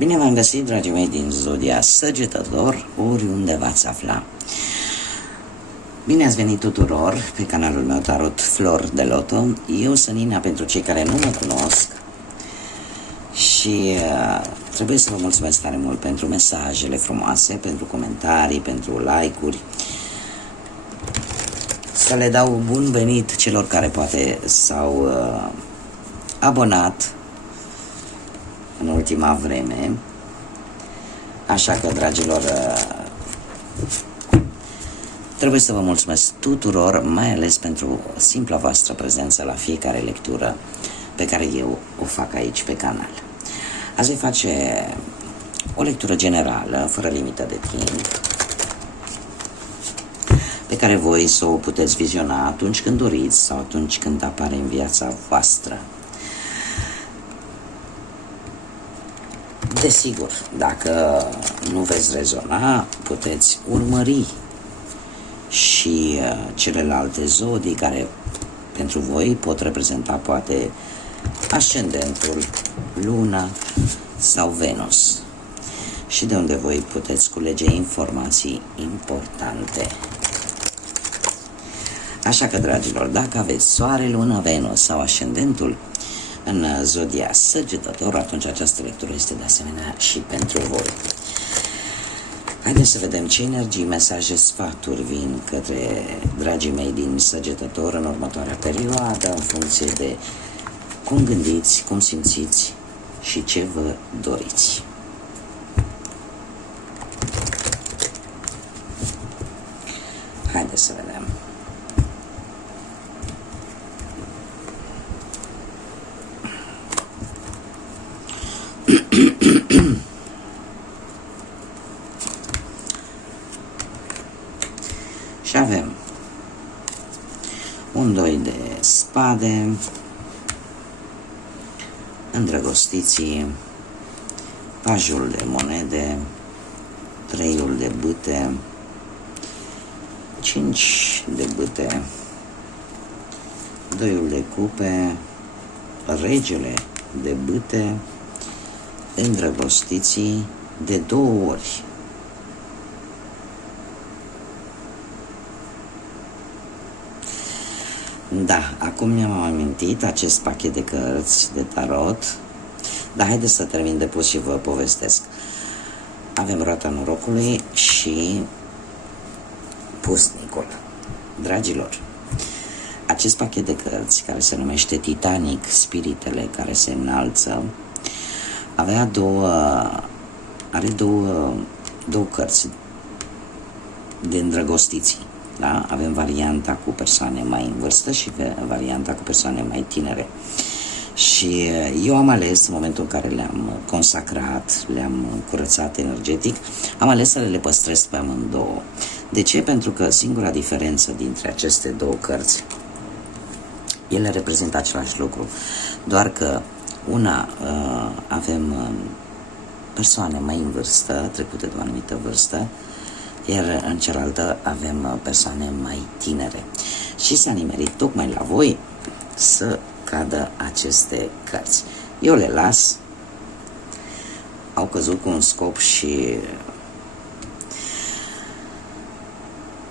Bine v-am găsit, dragii mei din Zodia Săgetător, oriunde v-ați afla. Bine ați venit tuturor pe canalul meu Tarot Flor de Loto. Eu sunt Nina, pentru cei care nu mă cunosc. Și trebuie să vă mulțumesc tare mult pentru mesajele frumoase, pentru comentarii, pentru like-uri. Să le dau bun venit celor care poate s-au abonat în ultima vreme. Așa că, dragilor, trebuie să vă mulțumesc tuturor, mai ales pentru simpla voastră prezență la fiecare lectură pe care eu o fac aici pe canal. Azi voi face o lectură generală, fără limită de timp, pe care voi să o puteți viziona atunci când doriți sau atunci când apare în viața voastră. Desigur, dacă nu veți rezona, puteți urmări și celelalte zodii care pentru voi pot reprezenta poate ascendentul, luna sau Venus, și de unde voi puteți culege informații importante. Așa că, dragilor, dacă aveți soare, lună, Venus sau ascendentul în Zodia Săgetător, atunci această lectură este de asemenea și pentru voi. Haideți să vedem ce energii, mesaje, sfaturi vin către dragii mei din Săgetător în următoarea perioadă, în funcție de cum gândiți, cum simțiți și ce vă doriți. Haideți să vedem. Și avem un doi de spade, îndrăgostiții, pajul de monede, treiul de bâte, 5 de bâte, doiul de cupe, regele de bâte, îndrăgostiții de 2 ori. Da, acum mi-am amintit acest pachet de cărți de tarot, dar haideți să termin de pus și vă povestesc. Avem roata norocului și pusnicul. Dragilor, acest pachet de cărți, care se numește Titanic, spiritele care se înalță, are două cărți de îndrăgostiții. Da? Avem varianta cu persoane mai în vârstă și varianta cu persoane mai tinere. Și eu am ales, în momentul în care le-am consacrat, le-am curățat energetic, am ales să le păstrez pe amândouă. De ce? Pentru că singura diferență dintre aceste două cărți, ele reprezintă același lucru, doar că una avem persoane mai în vârstă, trecute de o anumită vârstă, iar în cealaltă avem persoane mai tinere. Și s-a nimerit tocmai la voi să cadă aceste cărți. Eu le las, au căzut cu un scop și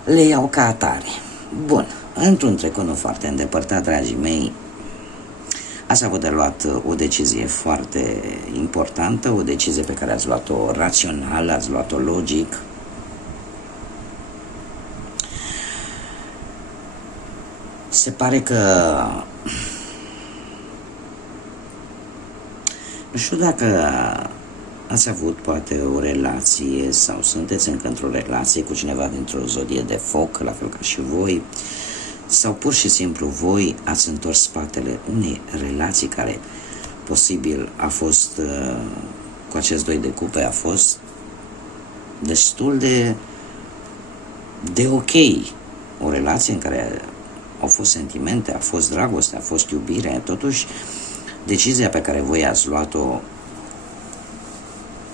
le iau ca atare. Bun, într-un trecut nu foarte îndepărtat, dragii mei, ați avut de luat o decizie foarte importantă, o decizie pe care ați luat-o rațional, ați luat-o logic. Se pare că nu știu dacă ați avut poate o relație sau sunteți încă într-o relație cu cineva dintr-o zodie de foc, la fel ca și voi, sau pur și simplu voi ați întors spatele unei relații care posibil a fost cu acest doi de cupe, a fost destul de ok, o relație în care au fost sentimente, a fost dragoste, a fost iubire. Totuși, decizia pe care voi ați luat-o,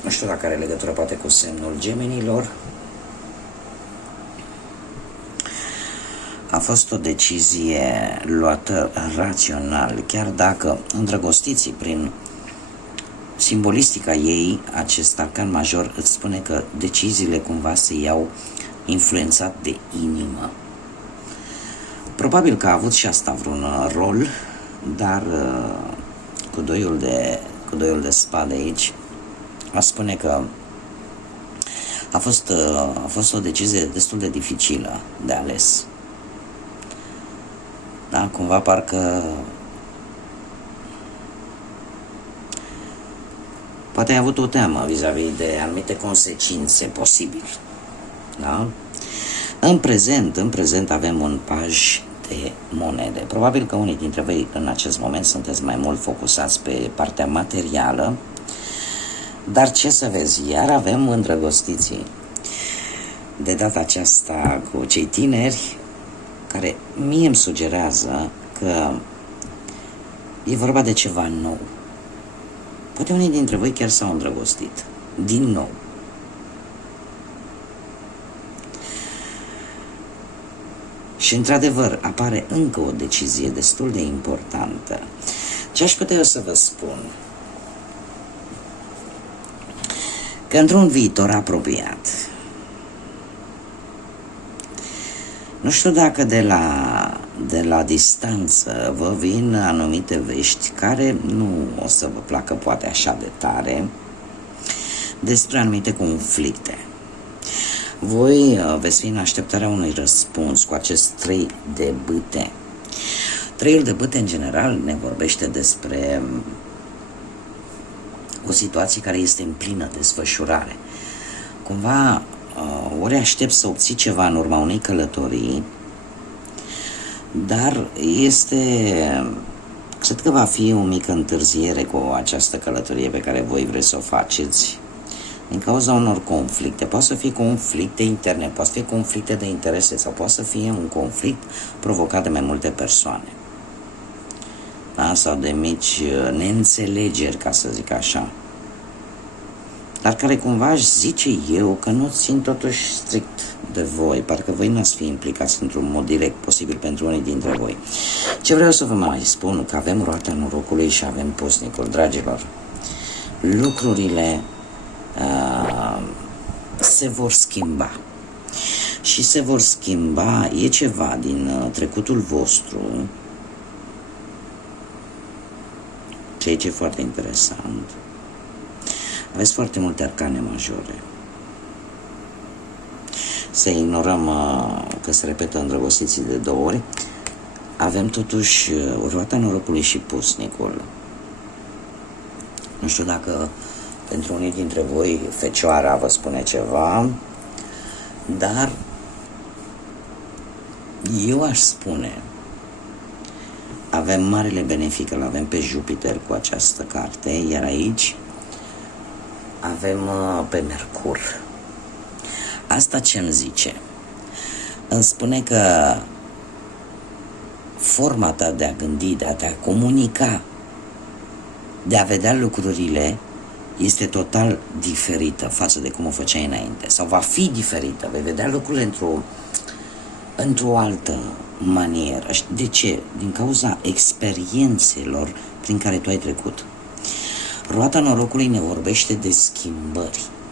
nu știu dacă are legătură poate cu semnul Gemenilor, a fost o decizie luată rațional, chiar dacă îndrăgostiții prin simbolistica ei, acest arcan major, îți spune că deciziile cumva se iau influențat de inimă. Probabil că a avut și asta vreun rol, dar cu doiul de spade aici, aș spune că a fost o decizie destul de dificilă de ales. Da, cumva parcă poate ai avut o teamă vis-a-vis de anumite consecințe posibil. Da? În prezent avem un paj de monede. Probabil că unii dintre voi în acest moment sunteți mai mult focusați pe partea materială, dar ce să vezi, iar avem îndrăgostiții. De data aceasta cu cei tineri, care mie îmi sugerează că e vorba de ceva nou. Poate unii dintre voi chiar s-au îndrăgostit. Din nou. Și într-adevăr apare încă o decizie destul de importantă. Ce aș putea eu să vă spun? Că într-un viitor apropiat, nu știu dacă de la distanță vă vin anumite vești care nu o să vă placă poate așa de tare, despre anumite conflicte. Voi veți fi în așteptarea unui răspuns cu acest 3 de bâte. 3-ul de bâte în general ne vorbește despre o situație care este în plină desfășurare. Cumva ori aștept să obții ceva în urma unei călătorii, dar cred că va fi o mică întârziere cu această călătorie pe care voi vreți să o faceți din cauza unor conflicte. Poate să fie conflicte interne, poate să fie conflicte de interese sau poate să fie un conflict provocat de mai multe persoane. Da? Sau de mici neînțelegeri, ca să zic așa. Dar care cumva aș zice eu că nu țin totuși strict de voi, parcă voi n-ați fi implicați într-un mod direct posibil pentru unii dintre voi. Ce vreau să vă mai spun, că avem roata norocului și avem pusnicul, dragilor. Lucrurile se vor schimba. Și se vor schimba, e ceva din trecutul vostru, ceea ce e foarte interesant. Aveți foarte multe arcane majore. Să ignorăm că se repetă îndrăgostiții de 2 ori. Avem totuși roata norocului și pusnicul. Nu știu dacă pentru unii dintre voi Fecioara vă spune ceva, dar eu aș spune, avem marele benefic, îl avem pe Jupiter cu această carte, iar aici avem pe Mercur. Asta ce îmi zice? Îmi spune că forma ta de a gândi, de a te comunica, de a vedea lucrurile este total diferită față de cum o făceai înainte. Sau va fi diferită. Vei vedea lucrurile într-o altă manieră. De ce? Din cauza experiențelor prin care tu ai trecut. Roata norocului ne vorbește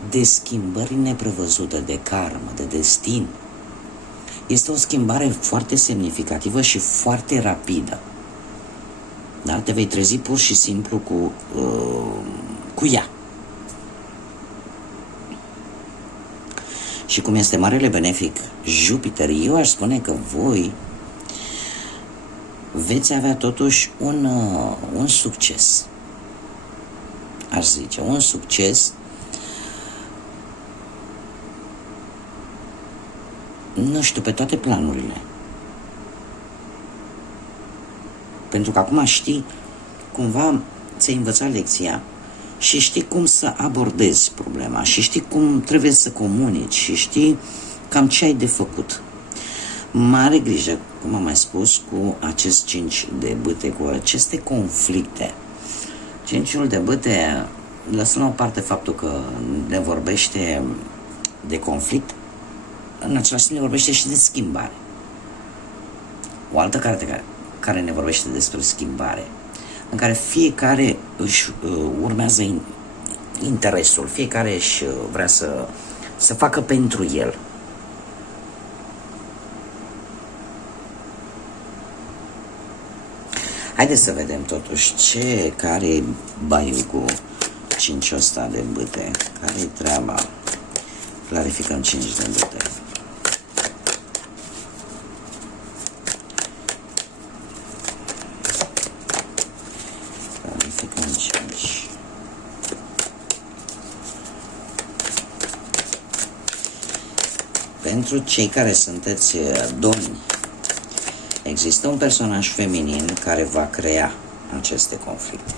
de schimbări neprevăzute, de karmă, de destin. Este o schimbare foarte semnificativă și foarte rapidă. Da? Te vei trezi pur și simplu cu ea. Și cum este marele benefic Jupiter, eu aș spune că voi veți avea totuși un succes. Aș zice, un succes, nu știu, pe toate planurile. Pentru că acum știi, cumva ți-ai învățat lecția și știi cum să abordezi problema și știi cum trebuie să comunici și știi cam ce ai de făcut. Mare grijă, cum am mai spus, cu acest 5 de bâte, cu aceste conflicte. 5-ul de bâte, lăsăm la o parte faptul că ne vorbește de conflict, în același timp ne vorbește și de schimbare. O altă carte care ne vorbește despre schimbare, în care fiecare își urmează interesul, fiecare își vrea să facă pentru el. Haideți să vedem totuși care-i baiul cu 5 ăsta de bâte, care-i treaba. Clarificăm 5 de bâte. Clarificăm 5. Pentru cei care sunteți domni, există un personaj feminin care va crea aceste conflicte.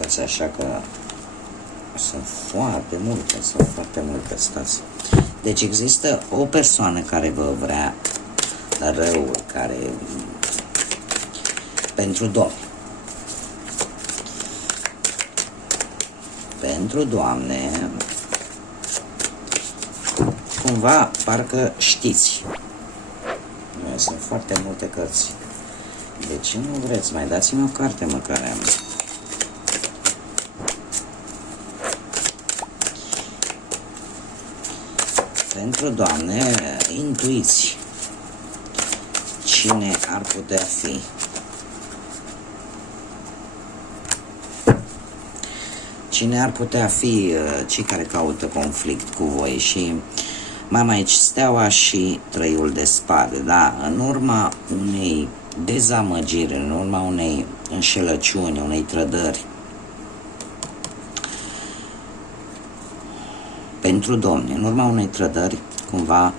Fați așa că sunt foarte multe, stați. Deci există o persoană care vă vrea rău, care pentru domni. Pentru doamne, cumva parcă știți. Sunt foarte multe cărți. De ce nu vreți? Mai dați-mi o carte măcar. Pentru doamne, intuiți. Cine ar putea fi? Cine ar putea fi cei care caută conflict cu voi? Și mai am aici steaua și trăiul de spade, da? În urma unei dezamăgiri, în urma unei înșelăciuni, unei trădări, pentru domni, în urma unei trădări, cumva,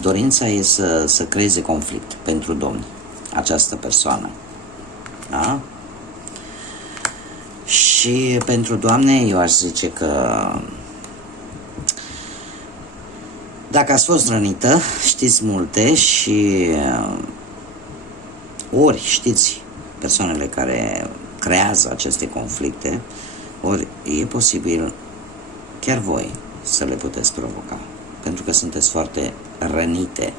dorința e să creeze conflict pentru domni, această persoană, da? Și pentru doamne, eu aș zice că dacă ați fost rănită, știți multe și ori știți persoanele care creează aceste conflicte, ori e posibil chiar voi să le puteți provoca, pentru că sunteți foarte rănite.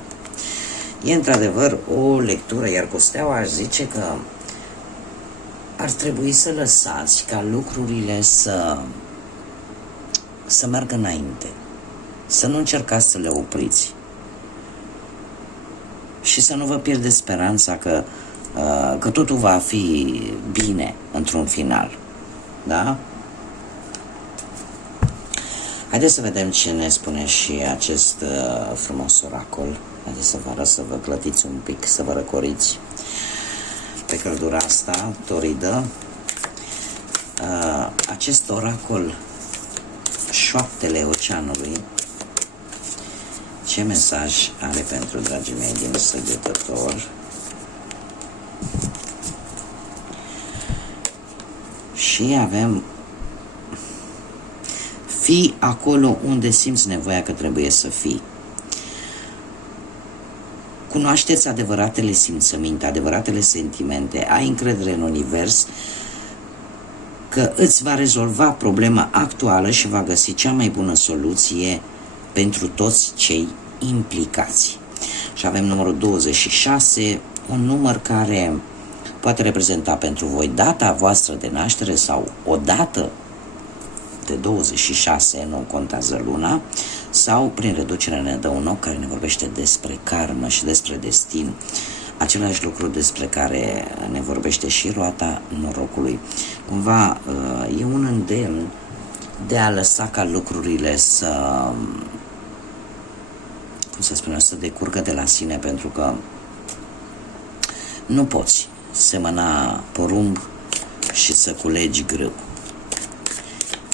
E într-adevăr o lectură, iar cu steaua aș zice că ar trebui să lăsați ca lucrurile să meargă înainte. Să nu încercați să le opriți. Și să nu vă pierdeți speranța că totul va fi bine într-un final. Da? Haideți să vedem ce ne spune și acest frumos oracol. Haideți să vă arăt, să vă clătiți un pic, să vă răcoriți pe căldura asta toridă. Acest oracol, șoaptele oceanului, ce mesaj are pentru dragii mei din Săgetător? Și avem: fii acolo unde simți nevoia că trebuie să fii. Cunoașteți adevăratele simțăminte, adevăratele sentimente, ai încredere în univers că îți va rezolva problema actuală și va găsi cea mai bună soluție pentru toți cei implicați. Și avem numărul 26, un număr care poate reprezenta pentru voi data voastră de naștere sau o dată de 26, nu contează luna, sau prin reducere ne dă un ochi care ne vorbește despre karmă și despre destin, același lucru despre care ne vorbește și roata norocului. Cumva e un îndemn de a lăsa ca lucrurile să decurgă de la sine, pentru că nu poți semăna porumb și să culegi grâu.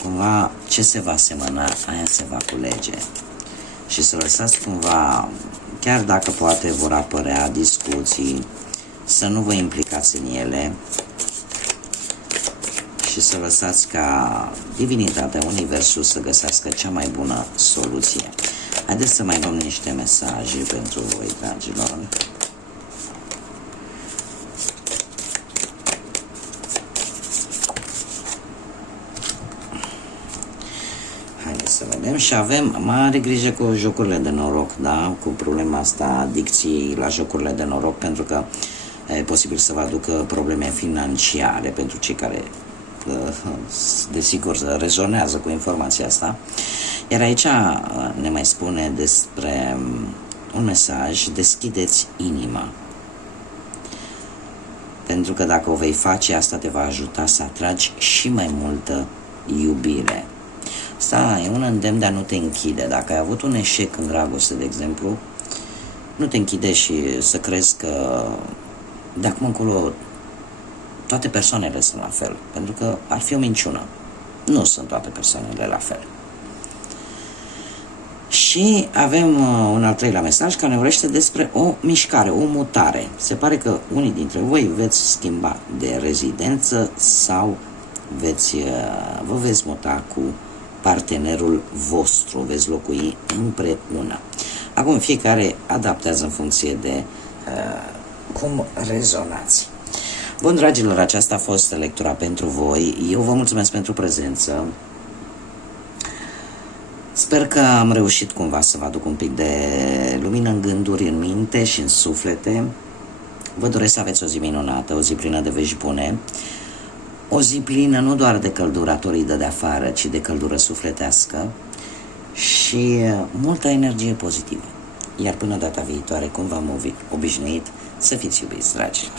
Cumva ce se va semăna, aia se va culege. Și să lăsați cumva, chiar dacă poate vor apărea discuții, să nu vă implicați în ele și să lăsați ca divinitatea, universul să găsească cea mai bună soluție. Haideți să mai luăm niște mesaje pentru voi, dragilor. Haideți să vedem și avem mare grijă cu jocurile de noroc, da? Cu problema asta adicției la jocurile de noroc, pentru că e posibil să vă aducă probleme financiare pentru cei care desigur rezonează cu informația asta. Iar aici ne mai spune despre un mesaj: deschideți inima, pentru că dacă o vei face, asta te va ajuta să atragi și mai multă iubire. Asta e un îndemn de a nu te închide. Dacă ai avut un eșec în dragoste, de exemplu, nu te închide și să crezi că de acum încolo toate persoanele sunt la fel, pentru că ar fi o minciună. Nu sunt toate persoanele la fel. Și avem un al treilea mesaj care ne vorbește despre o mișcare, o mutare. Se pare că unii dintre voi veți schimba de rezidență sau vă veți muta cu partenerul vostru, veți locui împreună. Acum fiecare adaptează în funcție de cum rezonați. Bun, dragilor, aceasta a fost lectura pentru voi. Eu vă mulțumesc pentru prezență. Sper că am reușit cumva să vă aduc un pic de lumină în gânduri, în minte și în suflete. Vă doresc să aveți o zi minunată, o zi plină de vești bune, o zi plină nu doar de căldură toridă de afară, ci de căldură sufletească și multă energie pozitivă. Iar până data viitoare, cum v-am obișnuit, să fiți iubiți, dragilor!